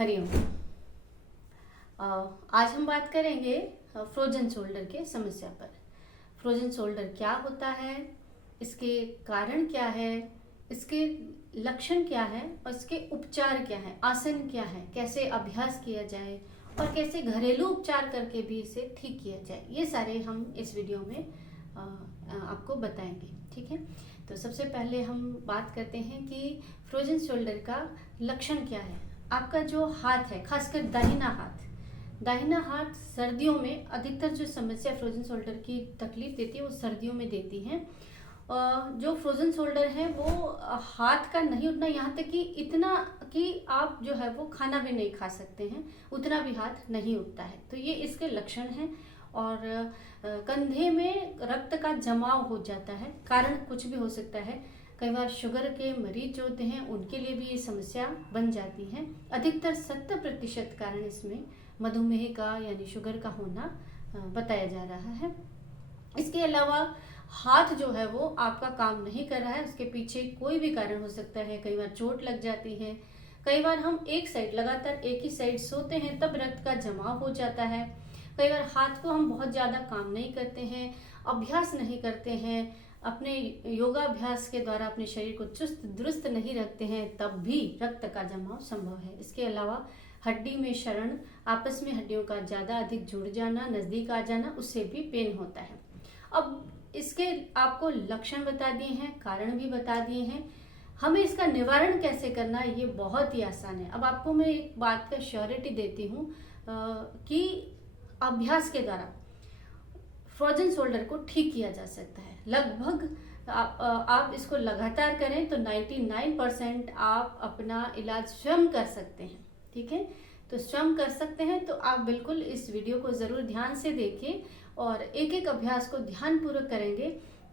हरिओम। आज हम बात करेंगे फ्रोजन शोल्डर के समस्या पर। फ्रोजन शोल्डर क्या होता है, इसके कारण क्या है, इसके लक्षण क्या है और इसके उपचार क्या है, आसन क्या है, कैसे अभ्यास किया जाए और कैसे घरेलू उपचार करके भी इसे ठीक किया जाए, ये सारे हम इस वीडियो में आपको बताएंगे। ठीक है, तो सबसे पहले हम बात करते हैं कि फ्रोजन शोल्डर का लक्षण क्या है। आपका जो हाथ है, खासकर दाहिना हाथ सर्दियों में अधिकतर जो समस्या फ्रोजन शोल्डर की तकलीफ देती है वो सर्दियों में देती है। जो फ्रोजन शोल्डर है वो हाथ का नहीं उठना, यहाँ तक कि इतना कि आप जो है वो खाना भी नहीं खा सकते हैं, उतना भी हाथ नहीं उठता है। तो ये इसके लक्षण हैं। और कंधे में रक्त का जमाव हो जाता है, कारण कुछ भी हो सकता है। कई बार शुगर के मरीज जो होते हैं उनके लिए भी ये समस्या बन जाती है। अधिकतर 70% कारण इसमें मधुमेह का यानी शुगर का होना बताया जा रहा है। इसके अलावा हाथ जो है वो आपका काम नहीं कर रहा है, उसके पीछे कोई भी कारण हो सकता है। कई बार चोट लग जाती है, कई बार हम एक साइड लगातार एक ही साइड सोते हैं तब रक्त का जमाव हो जाता है। कई बार हाथ को हम बहुत ज़्यादा काम नहीं करते हैं, अभ्यास नहीं करते हैं, अपने योगाभ्यास के द्वारा अपने शरीर को चुस्त दुरुस्त नहीं रखते हैं, तब भी रक्त का जमाव संभव है। इसके अलावा हड्डी में क्षरण, आपस में हड्डियों का ज़्यादा अधिक जुड़ जाना, नज़दीक आ जाना, उससे भी पेन होता है। अब इसके आपको लक्षण बता दिए हैं, कारण भी बता दिए हैं। हमें इसका निवारण कैसे करना है ये बहुत ही आसान है। अब आपको मैं एक बात का श्योरिटी देती हूँ कि अभ्यास के द्वारा फ्रोजन शोल्डर को ठीक किया जा सकता है। लगभग आप इसको लगातार करें तो 99% आप अपना इलाज स्वयं कर सकते हैं। ठीक है, तो स्वयं कर सकते हैं तो आप बिल्कुल इस वीडियो को ज़रूर ध्यान से देखिए और एक एक अभ्यास को ध्यानपूर्वक करेंगे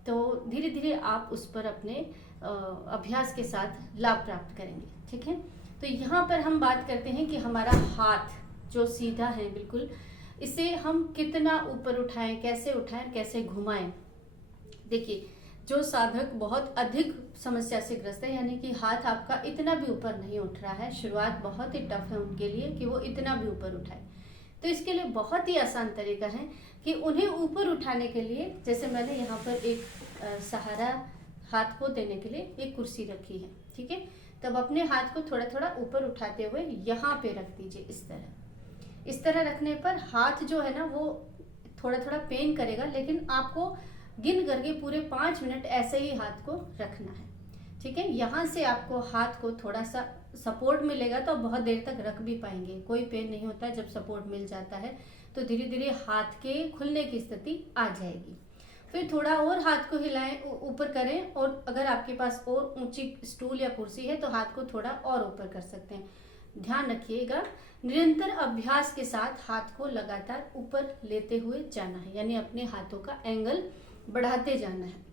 तो धीरे धीरे आप उस पर अपने अभ्यास के साथ लाभ प्राप्त करेंगे। ठीक है, तो यहाँ पर हम बात करते हैं कि हमारा हाथ जो सीधा है बिल्कुल, इसे हम कितना ऊपर उठाएं, कैसे घुमाएं। देखिए, जो साधक बहुत अधिक समस्या से ग्रस्त है, यानी कि हाथ आपका इतना भी ऊपर नहीं उठ रहा है, शुरुआत बहुत ही टफ है उनके लिए कि वो इतना भी ऊपर उठाए, तो इसके लिए बहुत ही आसान तरीका है कि उन्हें ऊपर उठाने के लिए, जैसे मैंने यहाँ पर एक सहारा हाथ को देने के लिए एक कुर्सी रखी है। ठीक है, तब अपने हाथ को थोड़ा थोड़ा ऊपर उठाते हुए यहाँ पे रख दीजिए। इस तरह रखने पर हाथ जो है ना वो थोड़ा थोड़ा पेन करेगा, लेकिन आपको गिन करके पूरे 5 मिनट ऐसे ही हाथ को रखना है। ठीक है, यहाँ से आपको हाथ को थोड़ा सा सपोर्ट मिलेगा तो आप बहुत देर तक रख भी पाएंगे, कोई पेन नहीं होता है। जब सपोर्ट मिल जाता है तो धीरे धीरे हाथ के खुलने की स्थिति आ जाएगी। फिर थोड़ा और हाथ को हिलाएं, ऊपर करें, और अगर आपके पास और ऊंची स्टूल या कुर्सी है तो हाथ को थोड़ा और ऊपर कर सकते हैं। ध्यान रखिएगा, निरंतर अभ्यास के साथ हाथ को लगातार ऊपर लेते हुए जाना है, यानी अपने हाथों का एंगल बढ़ाते जाना है।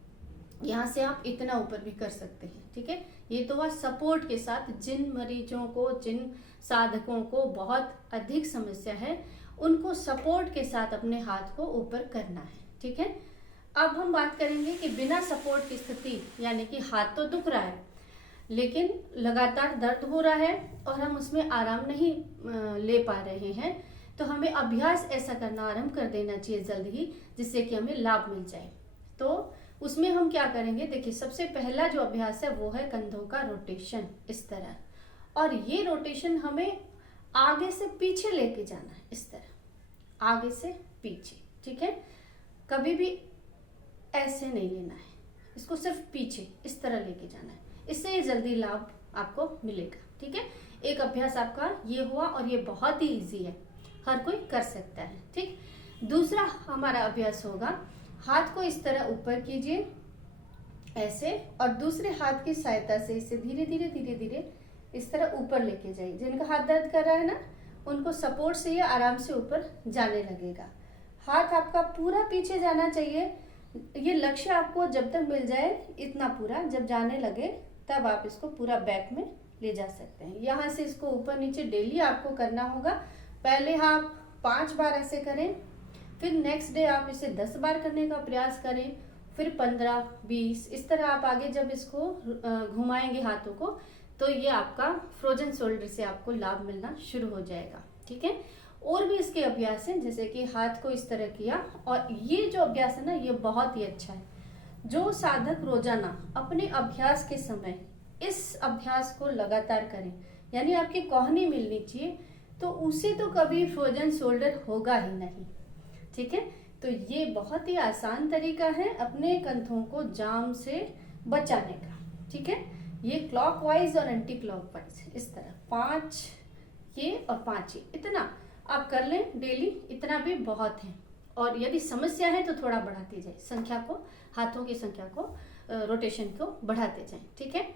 यहाँ से आप इतना ऊपर भी कर सकते हैं। ठीक है, ये तो वह सपोर्ट के साथ जिन मरीजों को, जिन साधकों को बहुत अधिक समस्या है, उनको सपोर्ट के साथ अपने हाथ को ऊपर करना है। ठीक है, अब हम बात करेंगे कि बिना सपोर्ट की स्थिति, यानी कि हाथ तो दुख रहा है लेकिन लगातार दर्द हो रहा है और हम उसमें आराम नहीं ले पा रहे हैं, तो हमें अभ्यास ऐसा करना आरंभ कर देना चाहिए जल्द ही, जिससे कि हमें लाभ मिल जाए। तो उसमें हम क्या करेंगे, देखिए, सबसे पहला जो अभ्यास है वो है कंधों का रोटेशन, इस तरह। और ये रोटेशन हमें आगे से पीछे लेके जाना है, इस तरह आगे से पीछे। ठीक है, कभी भी ऐसे नहीं लेना है, इसको सिर्फ पीछे इस तरह लेके जाना है, इससे जल्दी लाभ आपको मिलेगा। ठीक है, एक अभ्यास आपका ये हुआ और ये बहुत ही इजी है, हर कोई कर सकता है। ठीक, दूसरा हमारा अभ्यास होगा, हाथ को इस तरह ऊपर कीजिए ऐसे, और दूसरे हाथ की सहायता से इसे धीरे धीरे इस तरह ऊपर लेके जाइए। जिनका हाथ दर्द कर रहा है ना, उनको सपोर्ट से ये आराम से ऊपर जाने लगेगा। हाथ आपका पूरा पीछे जाना चाहिए। ये लक्ष्य आपको जब तक मिल जाए इतना पूरा, जब जाने लगे तब आप इसको पूरा बैक में ले जा सकते हैं। यहाँ से इसको ऊपर नीचे डेली आपको करना होगा। पहले आप 5 बार ऐसे करें, फिर नेक्स्ट डे आप इसे 10 बार करने का प्रयास करें, फिर 15, 20, इस तरह आप आगे जब इसको घुमाएंगे हाथों को, तो तो ये आपका फ्रोजन शोल्डर से आपको लाभ मिलना शुरू हो जाएगा। ठीक है, और भी इसके अभ्यास हैं, जैसे कि हाथ को इस तरह किया, और ये जो अभ्यास है ना ये बहुत ही अच्छा है। जो साधक रोजाना अपने अभ्यास के समय इस अभ्यास को लगातार करें, यानी आपकी कोहनी मिलनी चाहिए, तो उसे तो कभी फ्रोजन शोल्डर होगा ही नहीं। ठीक है, तो ये बहुत ही आसान तरीका है अपने कंधों को जाम से बचाने का। ठीक है, ये क्लॉकवाइज और एंटी क्लॉकवाइज इस तरह 5 ये और 5 ये, इतना आप कर लें डेली, इतना भी बहुत है। और यदि समस्या है तो थोड़ा बढ़ाते जाए संख्या को, हाथों की संख्या को, रोटेशन को बढ़ाते जाएं। ठीक है,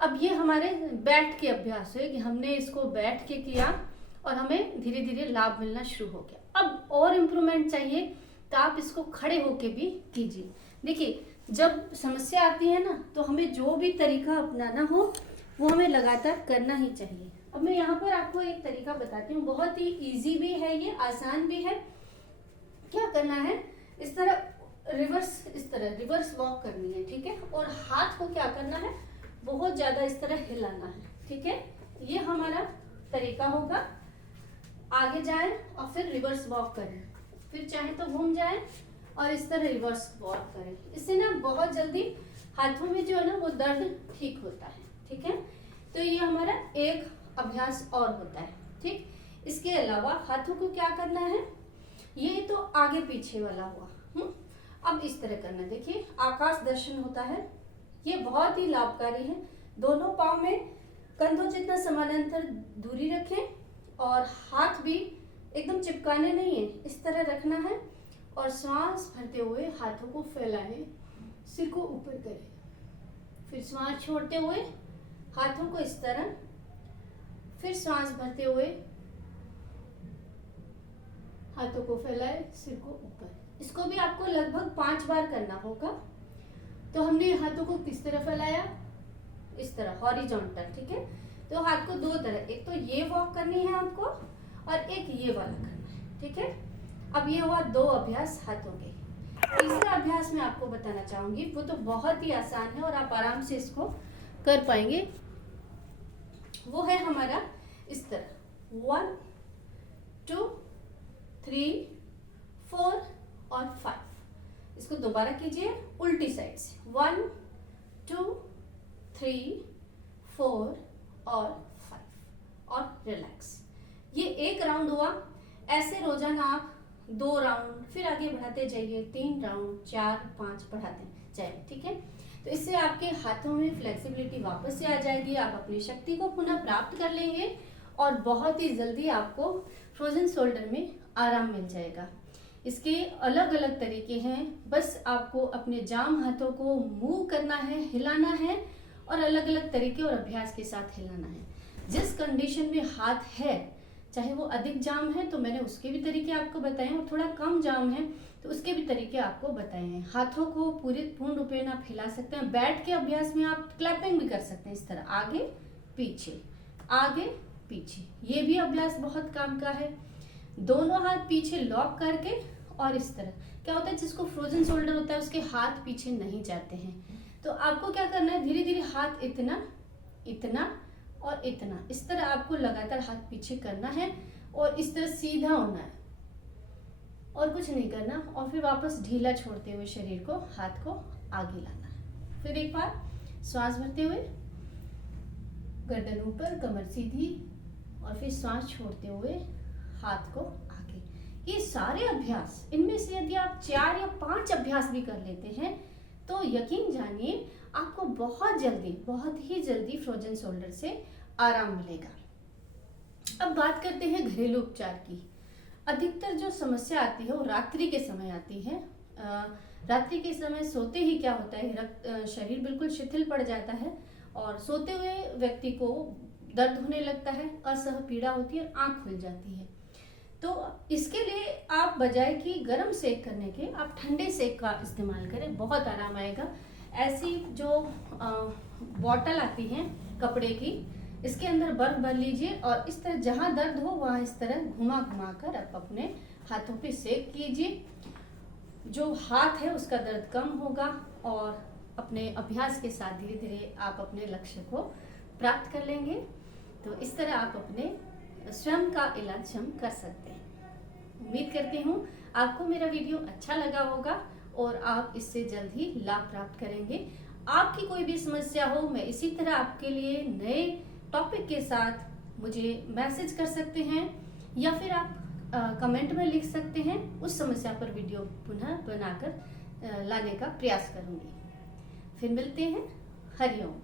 अब ये हमारे बैठ के अभ्यास है कि हमने इसको बैठ के किया और हमें धीरे धीरे लाभ मिलना शुरू हो गया। अब और इम्प्रूवमेंट चाहिए तो आप इसको खड़े होके भी कीजिए। देखिए, जब समस्या आती है ना तो हमें जो भी तरीका अपनाना हो वो हमें लगातार करना ही चाहिए। अब मैं यहाँ पर आपको एक तरीका बताती हूँ, बहुत ही इजी भी है, ये आसान भी है। क्या करना है, इस तरह रिवर्स, इस तरह रिवर्स वॉक करनी है। ठीक है, और हाथ को क्या करना है, बहुत ज्यादा इस तरह हिलाना है। ठीक है, ये हमारा तरीका होगा। आगे जाए और फिर रिवर्स वॉक करें, फिर चाहे तो घूम जाए और इस तरह रिवर्स वॉक करें। इससे ना बहुत जल्दी हाथों में जो है ना वो दर्द ठीक होता है। ठीक है, तो ये हमारा एक अभ्यास और होता है। ठीक, इसके अलावा हाथों को क्या करना है, ये तो आगे पीछे वाला हुआ। अब इस तरह करना, देखिए आकाश दर्शन होता है, ये बहुत ही लाभकारी है। दोनों पाँव में कंधों जितना समानांतर दूरी रखें और हाथ भी एकदम चिपकाने नहीं है, इस तरह रखना है। और श्वास भरते हुए हाथों को फैलाएं, सिर को ऊपर करें, फिर श्वास छोड़ते हुए हाथों को इस तरह, फिर श्वास भरते हुए हाथों को फैलाए, सिर को ऊपर। इसको भी आपको लगभग 5 बार करना होगा। तो हमने हाथों को किस तरह फैलाया, इस तरह हॉरिजॉन्टल। ठीक है, तो हाथ को 2 तरह, एक तो ये वॉक करनी है आपको और एक ये वाला करना है। ठीक है, अब ये हुआ 2 अभ्यास हाथों के। तीसरा अभ्यास मैं आपको बताना चाहूंगी, वो तो बहुत ही आसान है और आप आराम से इसको कर पाएंगे। वो है हमारा इस तरह 1 2 3 4 और 5। इसको दोबारा कीजिए उल्टी साइड से, 1 2 3 4 और 5 और रिलैक्स। ये एक राउंड हुआ। ऐसे रोजाना आप 2 राउंड, फिर आगे बढ़ाते जाइए, 3 राउंड, 4 5 बढ़ाते जाइए। ठीक है, तो इससे आपके हाथों में फ्लेक्सिबिलिटी वापस से आ जाएगी, आप अपनी शक्ति को पुनः प्राप्त कर लेंगे और बहुत ही जल्दी आपको फ्रोजन शोल्डर में आराम मिल जाएगा। इसके अलग अलग तरीके हैं, बस आपको अपने जाम हाथों को मूव करना है, हिलाना है और अलग अलग तरीके और अभ्यास के साथ हिलाना है। जिस कंडीशन में हाथ है, चाहे वो अधिक जाम है तो मैंने उसके भी तरीके आपको बताए हैं, और थोड़ा कम जाम है तो उसके भी तरीके आपको बताए हैं। हाथों को पूर्ण रूपेण आप हिला सकते हैं। बैठ के अभ्यास में आप क्लैपिंग भी कर सकते हैं, इस तरह आगे पीछे आगे पीछे। ये भी अभ्यास बहुत काम का है। दोनों हाथ पीछे लॉक करके, और इस तरह क्या होता है, जिसको फ्रोजन शोल्डर होता है उसके हाथ पीछे नहीं जाते हैं। तो आपको क्या करना है, धीरे धीरे हाथ इतना इतना और इतना, इस तरह आपको लगातार हाथ पीछे करना है और इस तरह सीधा होना है और कुछ नहीं करना। और फिर वापस ढीला छोड़ते हुए शरीर को, हाथ को आगे लाना है। फिर एक बार श्वास भरते हुए गर्दन ऊपर, कमर सीधी, और फिर श्वास छोड़ते हुए हाथ को आगे। ये सारे अभ्यास, इनमें से यदि आप 4 या 5 अभ्यास भी कर लेते हैं तो यकीन जानिए आपको बहुत ही जल्दी फ्रोजन शोल्डर से आराम मिलेगा। अब बात करते हैं घरेलू उपचार की। अधिकतर जो समस्या आती है वो रात्रि के समय आती है। रात्रि के समय सोते ही क्या होता है, शरीर बिल्कुल शिथिल पड़ जाता है और सोते हुए व्यक्ति को दर्द होने लगता है, असह पीड़ा होती है, आंख खुल जाती है। तो इसके लिए आप बजाय कि गर्म सेक करने के, आप ठंडे सेक का इस्तेमाल करें, बहुत आराम आएगा। ऐसी जो बॉटल आती है कपड़े की, इसके अंदर बर्फ भर लीजिए और इस तरह जहां दर्द हो वहां इस तरह घुमा घुमा कर आप अपने हाथों पे सेक कीजिए। जो हाथ है उसका दर्द कम होगा और अपने अभ्यास के साथ धीरे धीरे आप अपने लक्ष्य को प्राप्त कर लेंगे। तो इस तरह आप अपने स्वयं का इलाज हम कर सकते हैं। उम्मीद करती हूँ आपको मेरा वीडियो अच्छा लगा होगा और आप इससे जल्द ही लाभ प्राप्त करेंगे। आपकी कोई भी समस्या हो, मैं इसी तरह आपके लिए नए टॉपिक के साथ मुझे मैसेज कर सकते हैं या फिर आप कमेंट में लिख सकते हैं। उस समस्या पर वीडियो पुनः बनाकर लाने का प्रयास करूंगी। फिर मिलते हैं। हरिओम।